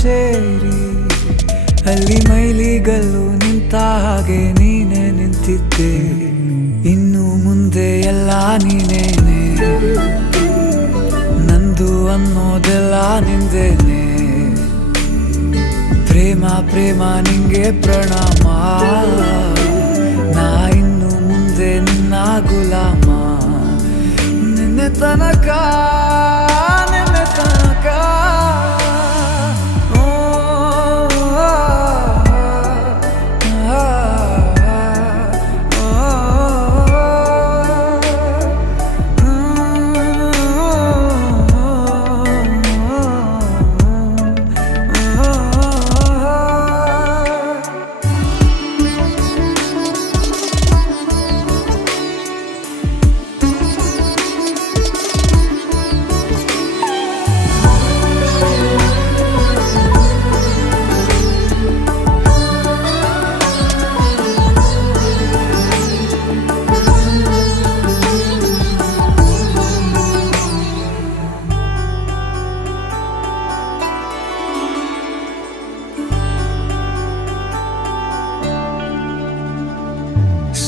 ಸೇರಿ ಅಲ್ಲಿ ಮೈಲಿಗಲ್ಲು ನಿಂತ ಹಾಗೆ ನೀನೆ ನಿಂತಿದ್ದೆ. ಇನ್ನು ಮುಂದೆ ಎಲ್ಲ ನೀನೇನೆ, ನಂದು ಅನ್ನೋದೆಲ್ಲ ನಿಂದೇನೆ. ಪ್ರೇಮ ಪ್ರೇಮ ನಿಂಗೆ ಪ್ರಣಾಮ, ನಾ ಇನ್ನು ಮುಂದೆ ನಿನ್ನ ಗುಲಾಮ. ನಿನ್ನೆ ತನಕ ನಿನ್ನೆ ತನಕ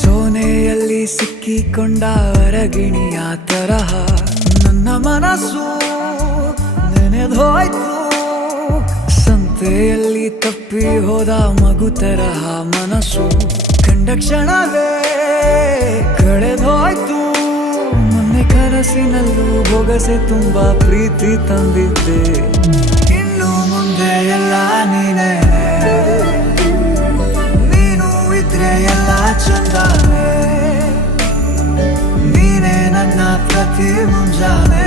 ಸೋನೆಯಲ್ಲಿ ಸಿಕ್ಕಿಕೊಂಡ ಅರಗಿಣಿಯ ತರಹ ನನ್ನ ಮನಸ್ಸು ನೆನೆದೋಯ್ತು. ಸಂತೆಯಲ್ಲಿ ತಪ್ಪಿ ಹೋದ ಮಗು ತರಹ ಮನಸ್ಸು ಕಂಡ ಕ್ಷಣವೇ ಕಳೆದೋಯ್ತು. ಮೊನ್ನೆ ಕನಸಿನಲ್ಲೂ ಬೊಗಸೆ ತುಂಬಾ ಪ್ರೀತಿ ತಂದಿದ್ದೆ. ಇನ್ನು ಮುಂದೆ ಎಲ್ಲ ನೀನೇ, ಎಲ್ಲ ಚಂದಾನೆ, ನೀನೇ ನನ್ನ ಪ್ರತಿ ಮುಂಜಾನೆ.